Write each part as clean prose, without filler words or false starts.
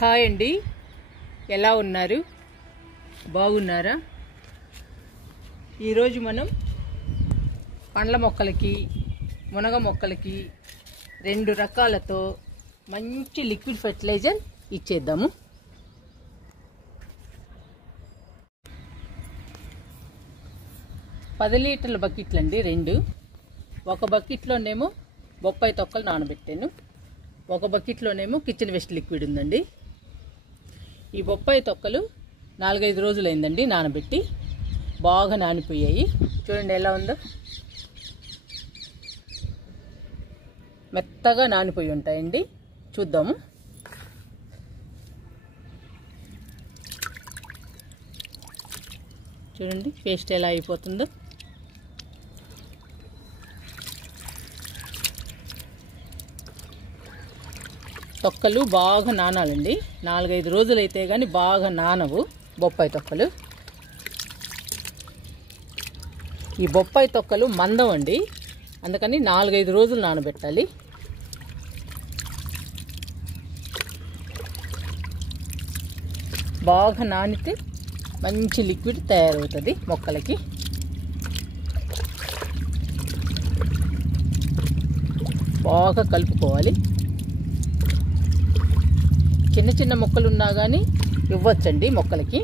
Hi అండి, ఎలా ఉన్నారు? బాగున్నారా? ఈరోజు మనం పండ్ల మొక్కలకి మునగ మొక్కలకి రెండు రకాలతో మంచి లిక్విడ్ ఫెర్టిలైజర్ ఇచ్చేద్దాము. పది లీటర్ల బకెట్లు అండి రెండు. ఒక బకెట్లోనేమో బొప్పాయి తొక్కలు నానబెట్టాను, ఒక బకెట్లోనేమో కిచెన్ వేస్ట్ లిక్విడ్ ఉందండి. ఈ బొప్పాయి తొక్కలు 4-5 రోజులైందండి నానబెట్టి, బాగా నానిపోయాయి. చూడండి ఎలా ఉందో, మెత్తగా నానిపోయి ఉంటాయండి. చూద్దాము. చూడండి పేస్ట్ ఎలా అయిపోతుందో. తొక్కలు బాగా నానాలండి. 4-5 రోజులైతే కానీ బాగా నానవు బొప్పాయి తొక్కలు. ఈ బొప్పాయి తొక్కలు మందం అండి, అందుకని 4-5 రోజులు నానబెట్టాలి. బాగా నానితే మంచి లిక్విడ్ తయారవుతుంది మొక్కలకి. బాగా కలుపుకోవాలి. చిన్న చిన్న మొక్కలు ఉన్నా కానీ ఇవ్వచ్చండి మొక్కలకి,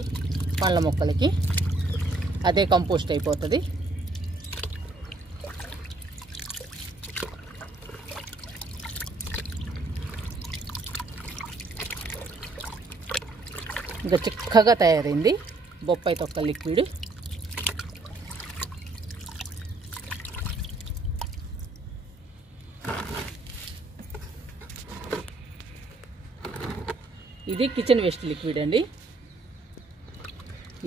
పండ్ల మొక్కలకి. అదే కంపోస్ట్ అయిపోతుంది. ఇంకా చిక్కగా తయారైంది బొప్పాయి తొక్క లిక్విడ్. ఇది కిచెన్ వేస్ట్ లిక్విడ్ అండి.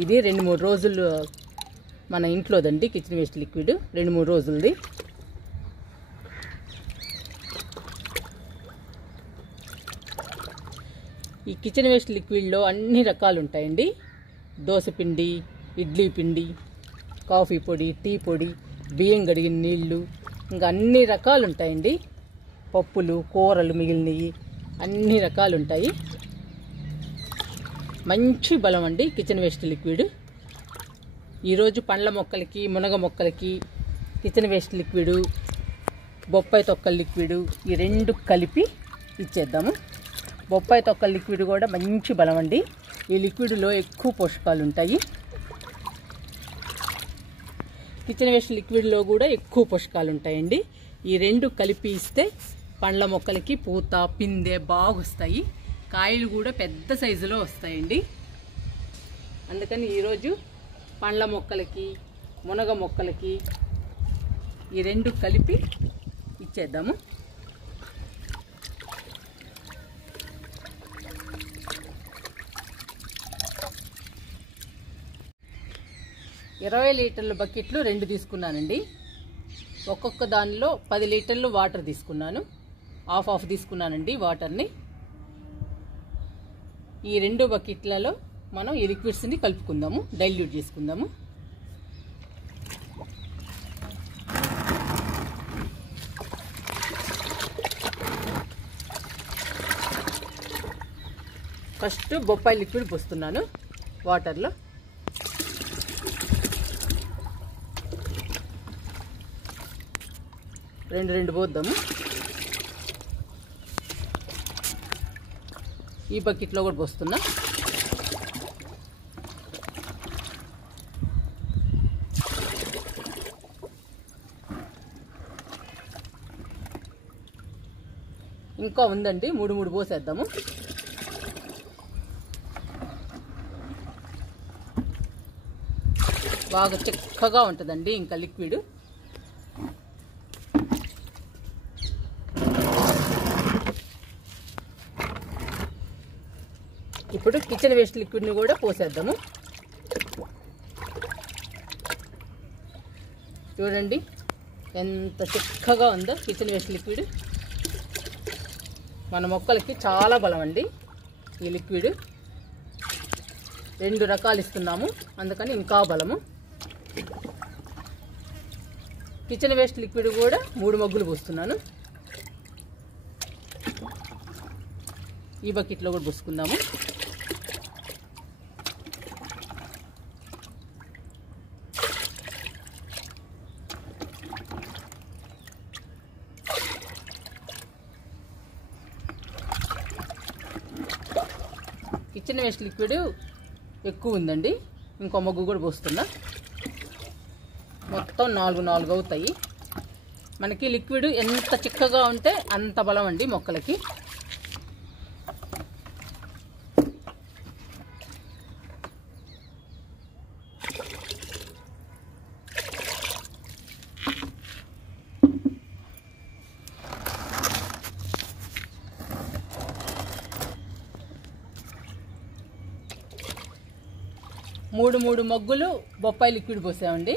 ఇది 2-3 రోజులు మన ఇంట్లోదండి. కిచెన్ వేస్ట్ లిక్విడ్ 2-3 రోజులది. ఈ కిచెన్ వేస్ట్ లిక్విడ్లో అన్ని రకాలు ఉంటాయండి. దోసపిండి, ఇడ్లీ పిండి, కాఫీ పొడి, టీ పొడి, బియ్యం గడిగిన నీళ్ళు, ఇంకా అన్ని రకాలు ఉంటాయండి. పప్పులు, కూరలు మిగిలినవి అన్ని రకాలు ఉంటాయి. మంచి బలం అండి కిచెన్ వేస్ట్ లిక్విడ్. ఈరోజు పండ్ల మొక్కలకి మునగ మొక్కలకి కిచెన్ వేస్ట్ లిక్విడ్, బొప్పాయి తొక్కల లిక్విడ్ ఈ రెండు కలిపి ఇచ్చేద్దాము. బొప్పాయి తొక్కల లిక్విడ్ కూడా మంచి బలం అండి. ఈ లిక్విడ్లో ఎక్కువ పోషకాలు ఉంటాయి. కిచెన్ వేస్ట్ లిక్విడ్లో కూడా ఎక్కువ పోషకాలు ఉంటాయండి. ఈ రెండు కలిపి ఇస్తే పండ్ల మొక్కలకి పూత, పిందె బాగా వస్తాయి. కాయలు కూడా పెద్ద సైజులో వస్తాయండి. అందుకని ఈరోజు పండ్ల మొక్కలకి మునగ మొక్కలకి ఈ రెండు కలిపి ఇచ్చేద్దాము. లీటర్ల బకెట్లు 2 తీసుకున్నానండి. ఒక్కొక్క దానిలో 10 లీటర్లు వాటర్ తీసుకున్నాను. హాఫ్ తీసుకున్నానండి వాటర్ని. ఈ 2 బకెట్లలో మనం ఈ లిక్విడ్స్ని కలుపుకుందాము, డైల్యూట్ చేసుకుందాము. ఫస్ట్ బొప్పాయి లిక్విడ్ పోస్తున్నాను వాటర్లో. రెండు పోద్దాము. ఈ బకెట్లో కూడా పోస్తున్నా. ఇంకా ఉందండి, 3 పోసేద్దాము. బాగా చిక్కగా ఉంటుందండి ఇంకా లిక్విడ్. ఇప్పుడు కిచెన్ వేస్ట్ లిక్విడ్ని కూడా పోసేద్దాము. చూడండి ఎంత చిక్కగా ఉందో కిచెన్ వేస్ట్ లిక్విడ్. మన మొక్కలకి చాలా బలం అండి ఈ లిక్విడ్. 2 రకాలు ఇస్తున్నాము, అందుకని ఇంకా బలము. కిచెన్ వేస్ట్ లిక్విడ్ కూడా 3 మగ్గులు పోస్తున్నాను. ఈ బకెట్లో కూడా పోసుకుందాము. కిచెన్ వేస్ట్ లిక్విడ్ ఎక్కువ ఉందండి, ఇంకో మగ్గు కూడా పోస్తున్నా. మొత్తం 4 అవుతాయి. మనకి లిక్విడ్ ఎంత చిక్కగా ఉంటే అంత బలం అండి మొక్కలకి. మూడు మగ్గులు బొప్పాయి లిక్విడ్ పోసామండి.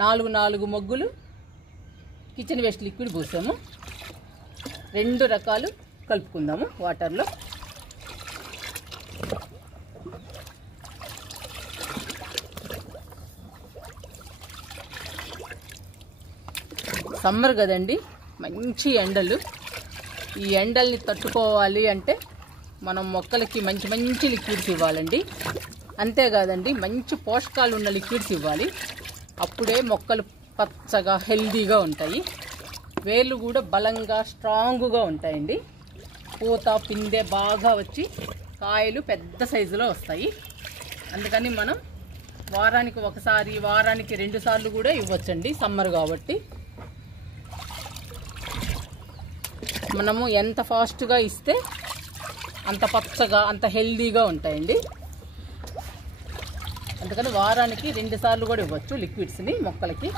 4 మగ్గులు కిచెన్ వేస్ట్ లిక్విడ్ పోసాము. 2 రకాలు కలుపుకుందాము వాటర్లో. సమ్మర్ కదండి, మంచి ఎండలు. ఈ ఎండల్ని తట్టుకోవాలి అంటే మనం మొక్కలకి మంచి లిక్విడ్స్ ఇవ్వాలండి. అంతేకాదండి, మంచి పోషకాలు ఉన్న లిక్విడ్స్ ఇవ్వాలి. అప్పుడే మొక్కలు పచ్చగా హెల్దీగా ఉంటాయి. వేర్లు కూడా బలంగా స్ట్రాంగ్గా ఉంటాయండి. పూత పిందె బాగా వచ్చి కాయలు పెద్ద సైజులో వస్తాయి. అందుకని మనం వారానికి ఒకసారి, వారానికి 2 సార్లు కూడా ఇవ్వచ్చండి, సమ్మర్ కాబట్టి. మనము ఎంత ఫాస్ట్గా ఇస్తే అంత పచ్చగా అంత హెల్దీగా ఉంటాయండి. అందుకని వారానికి 2 సార్లు కూడా ఇవ్వచ్చు లిక్విడ్స్ని మొక్కలకి.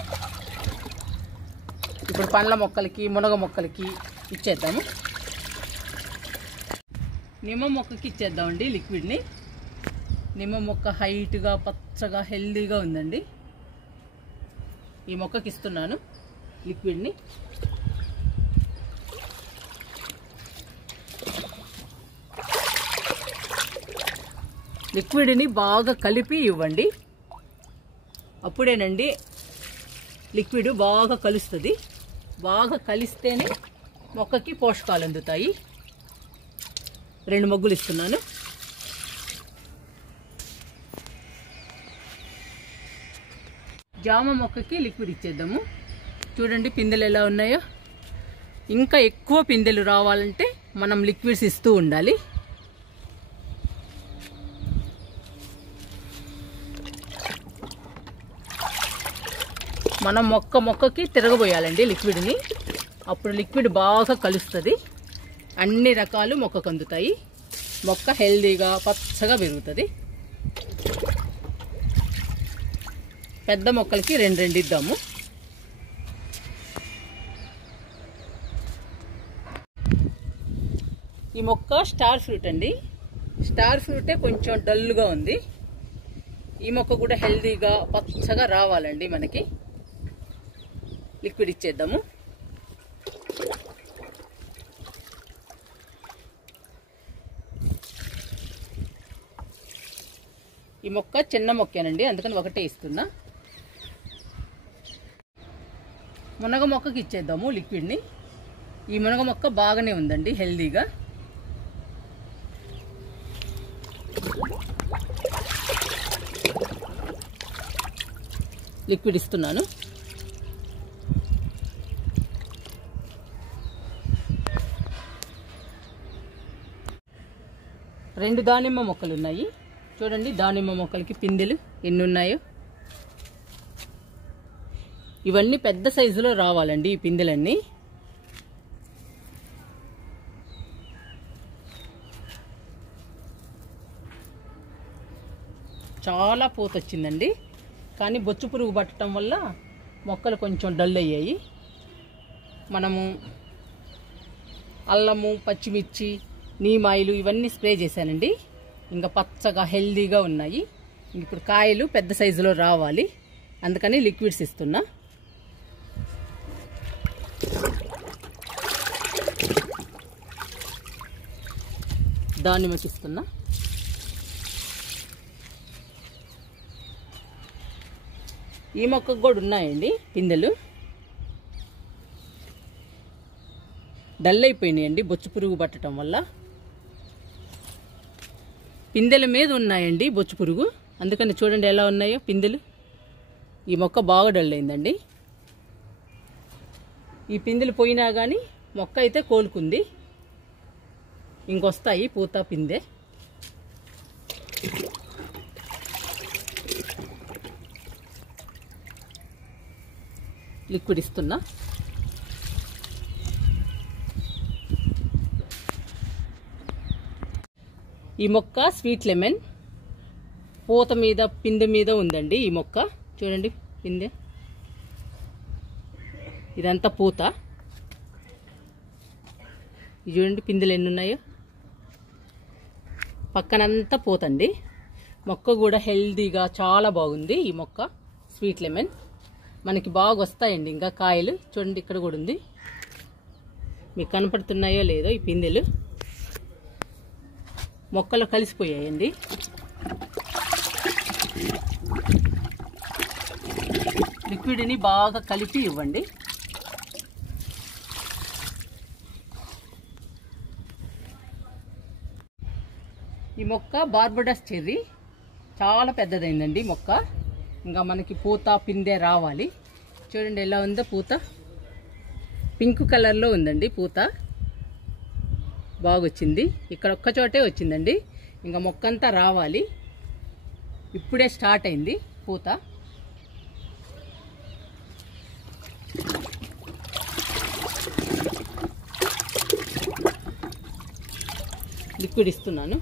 ఇప్పుడు పండ్ల మొక్కలకి, మునగ మొక్కలకి ఇచ్చేద్దాము. నిమ్మ మొక్కకి ఇచ్చేద్దామండి లిక్విడ్ని. నిమ్మ మొక్క హైట్గా పచ్చగా హెల్దీగా ఉందండి. ఈ మొక్కకి ఇస్తున్నాను లిక్విడ్ని. లిక్విడ్ని బాగా కలిపి ఇవ్వండి. అప్పుడేనండి లిక్విడ్ బాగా కలుస్తుంది. బాగా కలిస్తేనే మొక్కకి పోషకాలు అందుతాయి. 2 మగ్గులు ఇస్తున్నాను. జామ మొక్కకి లిక్విడ్ ఇచ్చేద్దాము. చూడండి పిందెలు ఎలా ఉన్నాయో. ఇంకా ఎక్కువ పిందెలు రావాలంటే మనం లిక్విడ్స్ ఇస్తూ ఉండాలి. మనం మొక్కకి తిరగబోయాలండి లిక్విడ్ని. అప్పుడు లిక్విడ్ బాగా కలుస్తుంది. అన్ని రకాలు మొక్కకు అందుతాయి. మొక్క హెల్దీగా పచ్చగా పెరుగుతుంది. పెద్ద మొక్కలకి 2 ఇద్దాము. ఈ మొక్క స్టార్ ఫ్రూట్ అండి. స్టార్ ఫ్రూటే కొంచెం డల్గా ఉంది. ఈ మొక్క కూడా హెల్దీగా పచ్చగా రావాలండి మనకి. లిక్విడ్ ఇచ్చేద్దాము. ఈ మొక్క చిన్న మొక్కేనండి, అందుకని ఒకటే ఇస్తున్నా. మునగ మొక్కకి ఇచ్చేద్దాము లిక్విడ్ని. ఈ మునగ మొక్క బాగానే ఉందండి హెల్దీగా. లిక్విడ్ ఇస్తున్నాను. రెండు దానిమ్మ మొక్కలు ఉన్నాయి. చూడండి దానిమ్మ మొక్కలకి పిందెలు ఎన్ని ఉన్నాయో. ఇవన్నీ పెద్ద సైజులో రావాలండి ఈ పిందెలన్నీ. చాలా పూత వచ్చిందండి, కానీ బొచ్చు పురుగు పట్టడం వల్ల మొక్కలు కొంచెం డల్ అయ్యాయి. మనము అల్లము, పచ్చిమిర్చి, నీమాయిలు ఇవన్నీ స్ప్రే చేశానండి. ఇంకా పచ్చగా హెల్దీగా ఉన్నాయి. ఇప్పుడు కాయలు పెద్ద సైజులో రావాలి, అందుకని లిక్విడ్స్ ఇస్తున్నా. దానిమ్మకి ఇస్తున్నా. ఈ మొక్కకు కూడా ఉన్నాయండి పిందెలు. డల్ అయిపోయినాయండి బొచ్చు పురుగు పట్టడం వల్ల. పిందెల మీద ఉన్నాయండి బొచ్చు పురుగు, అందుకని చూడండి ఎలా ఉన్నాయో పిందెలు. ఈ మొక్క బాగా డల్ అయిందండి. ఈ పిందెలు పోయినా కానీ మొక్క అయితే కోలుకుంది. ఇంకొస్తాయి పూత పిందె. లిక్విడ్ ఇస్తున్నా. ఈ మొక్క స్వీట్ లెమన్ పూత మీద పిందె మీద ఉందండి. ఈ మొక్క చూడండి పిందె, ఇదంతా పూత. ఇది చూడండి పిందెలు ఎన్ని ఉన్నాయో. పక్కనంతా పూతండి. మొక్క కూడా హెల్దీగా చాలా బాగుంది. ఈ మొక్క స్వీట్ లెమన్ మనకి బాగా వస్తాయండి. ఇంకా కాయలు చూడండి, ఇక్కడ కూడా ఉంది. మీకు కనపడుతున్నాయో లేదో ఈ పిందెలు మొక్కలో కలిసిపోయాయండి. లిక్విడ్ని బాగా కలిపి ఇవ్వండి. ఈ మొక్క బార్బడస్ చెర్రీ చాలా పెద్దదైందండి మొక్క. ఇంకా మనకి పూత పిందె రావాలి. చూడండి ఎలా ఉందో పూత. పింక్ కలర్లో ఉందండి పూత, బాగా వచ్చింది. ఇక్కడ ఒక్క చోటే వచ్చిందండి. ఇంకా మొక్క అంతా రావాలి. ఇప్పుడే స్టార్ట్ అయింది పూత. లిక్విడ్ ఇస్తున్నాను.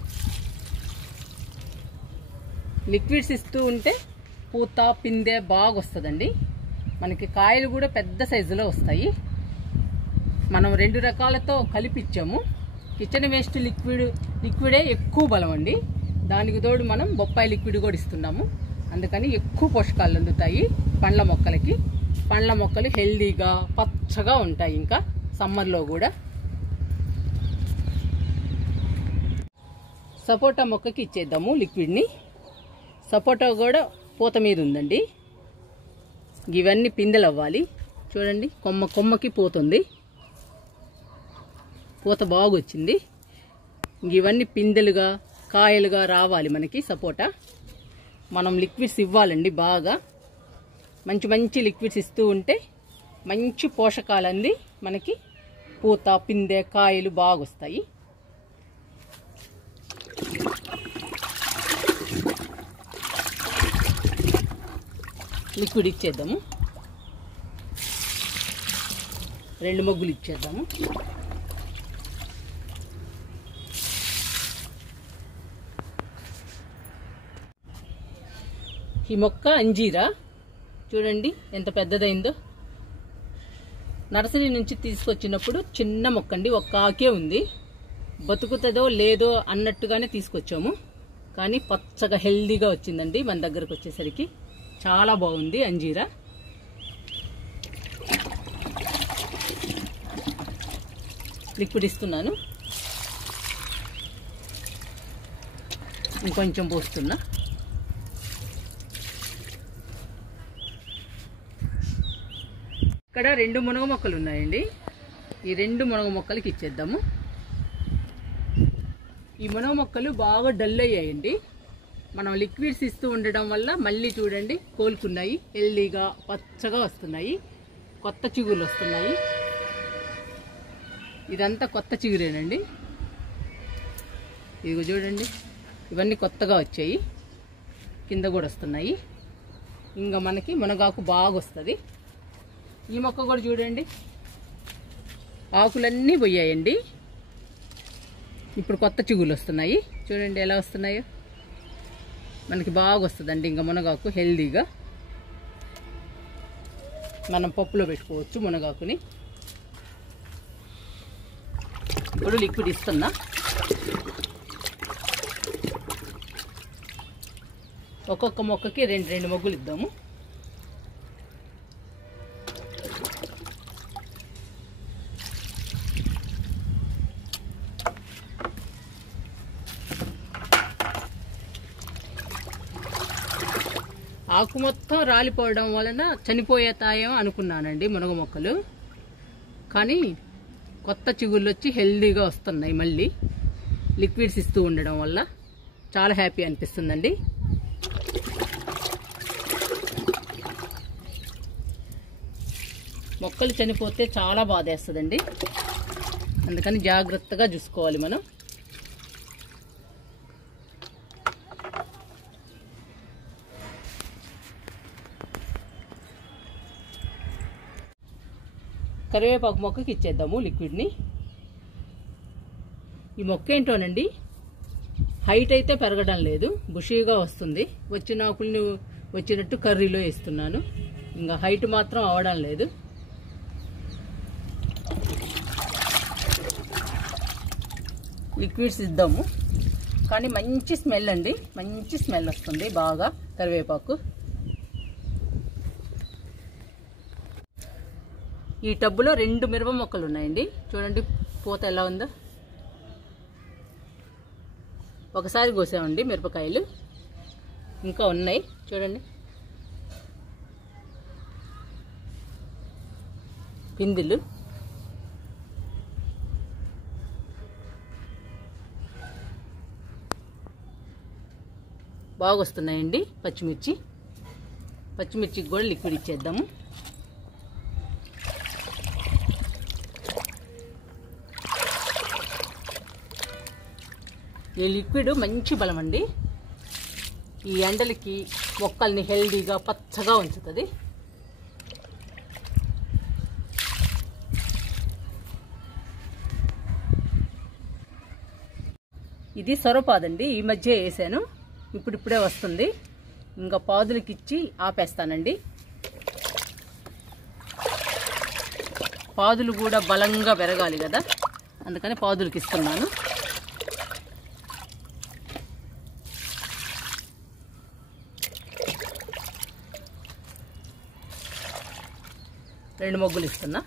లిక్విడ్స్ ఇస్తూ ఉంటే పూత పిందె బాగా వస్తుందండి. మనకి కాయలు కూడా పెద్ద సైజులో వస్తాయి. మనం 2 రకాలతో కలిపిచ్చాము. కిచెన్ వేస్ట్ లిక్విడే ఎక్కువ బలం అండి. దానికి తోడు మనం బొప్పాయి లిక్విడ్ కూడా ఇస్తున్నాము. అందుకని ఎక్కువ పోషకాలు అందుతాయి పండ్ల మొక్కలకి. పండ్ల మొక్కలు హెల్దీగా పచ్చగా ఉంటాయి. ఇంకా సమ్మర్లో కూడా. సపోటా మొక్కకి ఇచ్చేద్దాము లిక్విడ్ని. సపోటా కూడా పూత మీద ఉందండి. ఇవన్నీ పిందెలు అవ్వాలి. చూడండి కొమ్మకి పూతుంది. పూత బాగా వచ్చింది. ఇవన్నీ పిందెలుగా కాయలుగా రావాలి మనకి సపోటా. మనం లిక్విడ్స్ ఇవ్వాలండి బాగా. మంచి లిక్విడ్స్ ఇస్తూ ఉంటే మంచి పోషకాలు అంది మనకి పూత పిందె కాయలు బాగా వస్తాయి. లిక్విడ్ ఇచ్చేద్దాము. 2 మొగ్గులు ఇచ్చేద్దాము. ఈ మొక్క అంజీరా చూడండి ఎంత పెద్దదైందో. నర్సరీ నుంచి తీసుకొచ్చినప్పుడు చిన్న మొక్క అండి, ఒక్క ఆకే ఉంది. బతుకుతుందో లేదో అన్నట్టుగానే తీసుకొచ్చాము. కానీ పచ్చగా హెల్దీగా వచ్చిందండి. మన దగ్గరకు వచ్చేసరికి చాలా బాగుంది అంజీరా. లిక్విడ్ ఇస్తున్నాను. ఇంకొంచెం పోస్తున్నా. ఇక్కడ 2 మునగ మొక్కలు ఉన్నాయండి. ఈ 2 మునగ మొక్కలకి ఇచ్చేద్దాము. ఈ మునగ మొక్కలు బాగా డల్ అయ్యాయండి. మనం లిక్విడ్స్ ఇస్తూ ఉండడం వల్ల మళ్ళీ చూడండి కోలుకున్నాయి. హెల్దీగా పచ్చగా వస్తున్నాయి. కొత్త చిగురులు వస్తున్నాయి. ఇదంతా కొత్త చిగురేనండి. ఇదిగో చూడండి ఇవన్నీ కొత్తగా వచ్చాయి. కింద కూడా వస్తున్నాయి. ఇంకా మనకి మునగాకు బాగా వస్తుంది. ఈ మొక్క కూడా చూడండి ఆకులన్నీ పోయాయండి. ఇప్పుడు కొత్త చిగురులు వస్తున్నాయి. చూడండి ఎలా వస్తున్నాయో. మనకి బాగా వస్తుందండి ఇంకా మునగాకు హెల్దీగా. మనం పప్పులో పెట్టుకోవచ్చు మునగాకుని. ఇప్పుడు లిక్విడ్ ఇస్తున్నా. ఒక్కొక్క మొక్కకి 2 మొగ్గులు ఇద్దాము. ఆకు మొత్తం రాలిపోవడం వలన చనిపోయేతాయేమో అనుకున్నానండి మునగ మొక్కలు. కానీ కొత్త చిగుళ్ళు వచ్చి హెల్దీగా వస్తున్నాయి మళ్ళీ లిక్విడ్స్ ఇస్తూ ఉండడం వల్ల. చాలా హ్యాపీ అనిపిస్తుందండి. మొక్కలు చనిపోతే చాలా బాధేస్తుందండి. అందుకని జాగ్రత్తగా చూసుకోవాలి మనం. కరివేపాకు మొక్కకి ఇచ్చేద్దాము లిక్విడ్ని. ఈ మొక్క ఏంటోనండి హైట్ అయితే పెరగడం లేదు, బుషీగా వస్తుంది. వచ్చిన ఆకుల్ని వచ్చినట్టు కర్రీలో వేస్తున్నాను, ఇంకా హైట్ మాత్రం అవడం లేదు. లిక్విడ్స్ ఇద్దాము, కానీ మంచి స్మెల్ అండి, మంచి స్మెల్ వస్తుంది బాగా కరివేపాకు. ఈ టబ్బులో 2 మిరప మొక్కలు ఉన్నాయండి. చూడండి పూత ఎలా ఉందో. ఒకసారి కోసామండి మిరపకాయలు, ఇంకా ఉన్నాయి చూడండి. పిందులు బాగా వస్తున్నాయండి. పచ్చిమిర్చికి కూడా లిక్విడ్ ఇచ్చేద్దాము. ఈ లిక్విడ్ మంచి బలం అండి. ఈ ఎండలకి మొక్కల్ని హెల్దీగా పచ్చగా ఉంచుతుంది. ఇది సొరపాదండి, ఈ మధ్య వేసాను, ఇప్పుడిప్పుడే వస్తుంది. ఇంకా పాదులకి ఇచ్చి ఆపేస్తానండి. పాదులు కూడా బలంగా పెరగాలి కదా, అందుకని పాదులకి ఇస్తున్నాను. రెండు మొగ్గులు ఇస్తున్నా.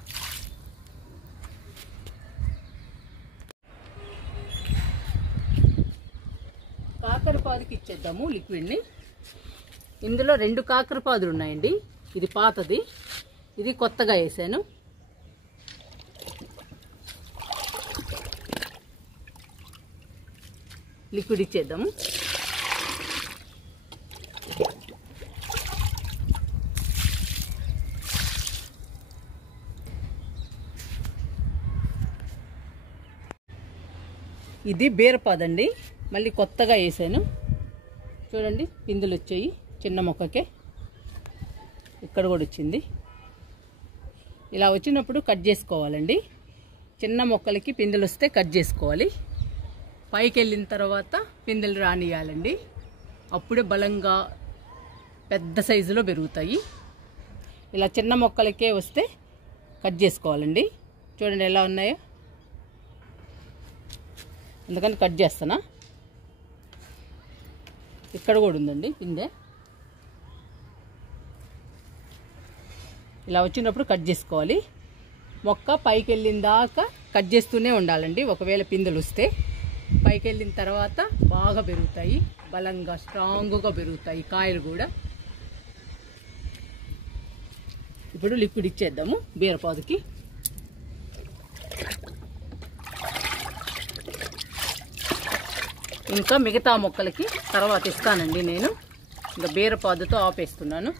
కాకరపాదుకి ఇచ్చేద్దాము లిక్విడ్ని. ఇందులో 2 కాకరపాదులు ఉన్నాయండి. ఇది పాతది, ఇది కొత్తగా వేసాను. లిక్విడ్ ఇచ్చేద్దాము. ఇది బీరపాదండి, మళ్ళీ కొత్తగా వేసాను. చూడండి పిందులు వచ్చాయి, చిన్న మొక్కకే ఇక్కడ కూడా వచ్చింది. ఇలా వచ్చినప్పుడు కట్ చేసుకోవాలండి. చిన్న మొక్కలకి పిందులు వస్తే కట్ చేసుకోవాలి. పైకి వెళ్ళిన తర్వాత పిందులు రానియాలండి, అప్పుడే బలంగా పెద్ద సైజులో పెరుగుతాయి. ఇలా చిన్న మొక్కలకే వస్తే కట్ చేసుకోవాలండి. చూడండి ఎలా ఉన్నాయో, అందుకని కట్ చేస్తానా. ఇక్కడ కూడా ఉందండి పిందె. ఇలా వచ్చినప్పుడు కట్ చేసుకోవాలి. మొక్క పైకి వెళ్ళిన దాకా కట్ చేస్తూనే ఉండాలండి. ఒకవేళ పిందెలు వస్తే పైకి వెళ్ళిన తర్వాత బాగా పెరుగుతాయి, బలంగా స్ట్రాంగ్గా పెరుగుతాయి కాయలు కూడా. ఇప్పుడు లిక్విడ్ ఇచ్చేద్దాము బీరపాదుకి. ఇంకా మిగతా మొక్కలకి తర్వాత ఇస్తానండి నేను. ఇంకా బీరపాదుతో ఆపేస్తున్నాను.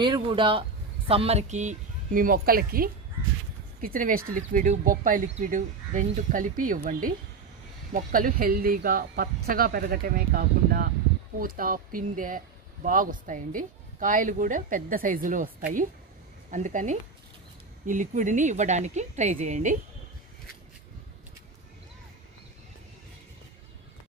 మీరు కూడా సమ్మర్కి మీ మొక్కలకి కిచెన్ వేస్ట్ లిక్విడ్, బొప్పాయి లిక్విడ్ 2 కలిపి ఇవ్వండి. మొక్కలు హెల్దీగా పచ్చగా పెరగటమే కాకుండా పూత పిందె బాగా వస్తాయండి. కాయలు కూడా పెద్ద సైజులో వస్తాయి. అందుకని ఈ లిక్విడ్ని ఇవ్వడానికి ట్రై చేయండి.